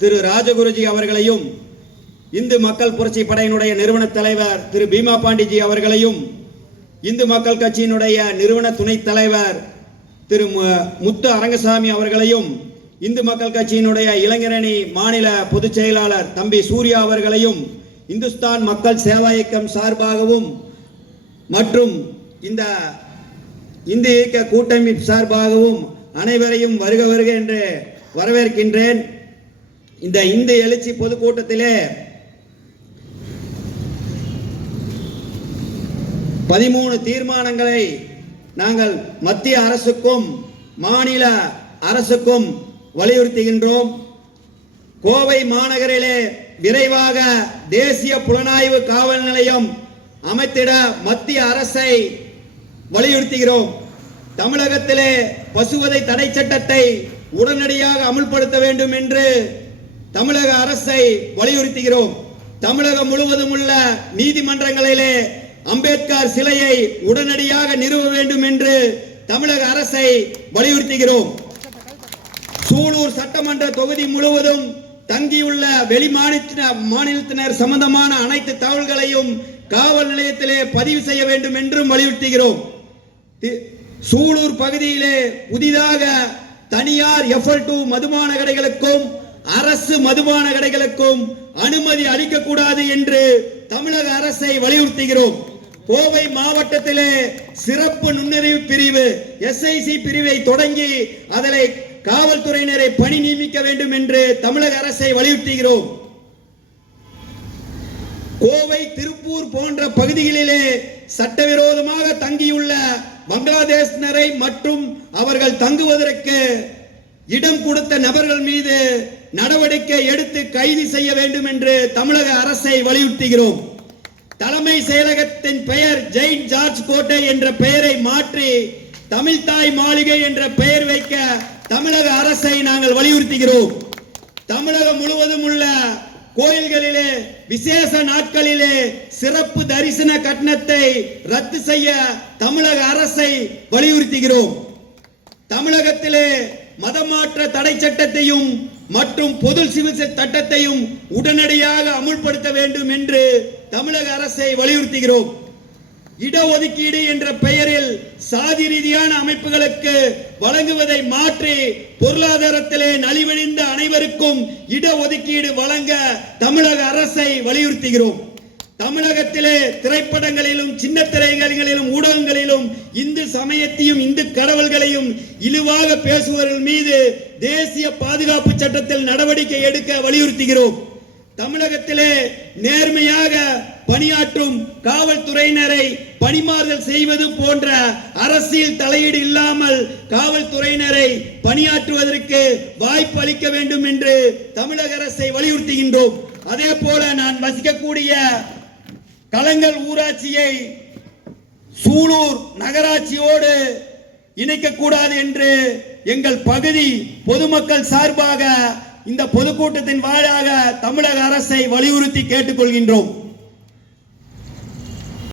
திரு ராஜகுருஜி அவர்களையும், இந்து மக்கள் புரட்சி படையினுடைய நிறுவன தலைவர் திரு பீமா பாண்டிஜி அவர்களையும், இந்து மக்கள் கட்சியினுடைய நிறுவன துணைத் தலைவர் திரு முத்து அரங்கசாமி அவர்களையும், இந்து மக்கள் கட்சியினுடைய இளைஞரணி மாநில பொதுச் செயலாளர் தம்பி சூர்யா அவர்களையும், இந்துஸ்தான் மக்கள் சேவா இயக்கம் சார்பாகவும் மற்றும் இந்த இந்து இயக்க கூட்டமைப்பு சார்பாகவும் அனைவரையும் வருக வருக என்று வரவேற்கின்றேன். இந்த இந்து எழுச்சி பொதுக்கூட்டத்திலே 13 தீர்மானங்களை நாங்கள் மத்திய அரசுக்கும் மாநில அரசுக்கும் வலியுறுத்துகின்றோம். கோவை மாநகரிலே விரைவாக தேசிய புலனாய்வு காவல் நிலையம் அமைத்திட மத்திய அரசை வலியுறுத்துகிறோம். தமிழகத்திலே பசுவதை தடை சட்டத்தை உடனடியாக அமுல்படுத்த வேண்டும் என்று தமிழக அரசை வலியுறுத்துகிறோம். தமிழகம் முழுவதும் உள்ள நீதிமன்றங்களிலே அம்பேத்கர் சிலையை உடனடியாக நிறுவ வேண்டும் என்று தமிழக அரசை வலியுறுத்துகிறோம். சூலூர் சட்டமன்ற தொகுதி முழுவதும் தங்கியுள்ள வெளி மாநிலத்தினர் சம்பந்தமான அனைத்து தகவல்களையும் காவல் நிலையத்திலே பதிவு செய்ய வேண்டும் என்றும் வலியுறுத்துகிறோம். சூலூர் பகுதியிலே புதிதாக தனியார் FL2 மதுபான கடைகளுக்கும் அரசு மதுபான கடைகளுக்கும் அனுமதி அளிக்கக்கூடாது என்று தமிழக அரசை வலியுறுத்துகிறோம். கோவை மாவட்டத்திலே சிறப்பு நுண்ணறிவு பிரிவு SIC பிரிவை தொடங்கி அதனை காவல்துறையினரை பணி நியமிக்க வேண்டும் என்று தமிழக அரசை வலியுறுத்துகிறோம். கோவை, திருப்பூர் போன்ற பகுதிகளிலே சட்டவிரோதமாக தங்கியுள்ள பங்களாதேஷினரை மற்றும் அவர்கள் தங்குவதற்கு இடம் கொடுத்த நபர்கள் மீது நடவடிக்கை எடுத்து கைது செய்ய வேண்டும் என்று தமிழக அரசை வலியுறுத்துகிறோம். தலைமை செயலகத்தின் பெயர் ஜெயின்ட் ஜார்ஜ் கோட்டை என்ற பெயரை மாற்றி தமிழ்தாய் மாளிகை என்ற பெயர் வைக்க தமிழக அரசை நாங்கள் வலியுறுத்துகிறோம். தமிழகம் முழுவதும் உள்ள கோயில்களிலே விசேஷ நாட்களிலே சிறப்பு தரிசன கட்டணத்தை ரத்து செய்ய தமிழக அரசை வலியுறுத்துகிறோம். தமிழகத்திலே மதமாற்ற தடை சட்டத்தையும் மற்றும் பொது சிவில் சட்டத்தையும் உடனடியாக அமுல்படுத்த வேண்டும் என்று தமிழக அரசை வலியுறுத்துகிறோம். இடஒதுக்கீடு என்ற பெயரில் சாதி ரீதியான அமைப்புகளுக்கு வழங்குவதை மாற்றி பொருளாதாரத்திலே நலிவடைந்த அனைவருக்கும் இடஒதுக்கீடு வழங்க தமிழக அரசை வலியுறுத்துகிறோம். தமிழகத்திலே திரைப்படங்களிலும் சின்ன திரைகளிலும் ஊடகங்களிலும் இந்து சமயத்தையும் இந்து கடவுள்களையும் இழிவாக பேசுபவர்கள் மீது தேசிய பாதுகாப்பு சட்டத்தில் நடவடிக்கை எடுக்க வலியுறுத்துகிறோம். தமிழகத்திலே நேர்மையாக பணியாற்றும் காவல்துறையினரை பணிமாறுதல் செய்வது போன்ற அரசியல் தலையீடு இல்லாமல் காவல்துறையினரை பணியாற்றுவதற்கு வாய்ப்பு அளிக்க வேண்டும் என்று தமிழக அரசை வலியுறுத்துகின்றோம். அதே போல நான் வசிக்கக்கூடிய கலங்கல் ஊராட்சியை சூலூர் நகராட்சியோடு இணைக்கக்கூடாது என்று எங்கள் பகுதி பொதுமக்கள் சார்பாக இந்த பொதுக்கூட்டத்தின் வாயிலாக தமிழக அரசை வலியுறுத்தி கேட்டுக்கொள்கின்றோம்.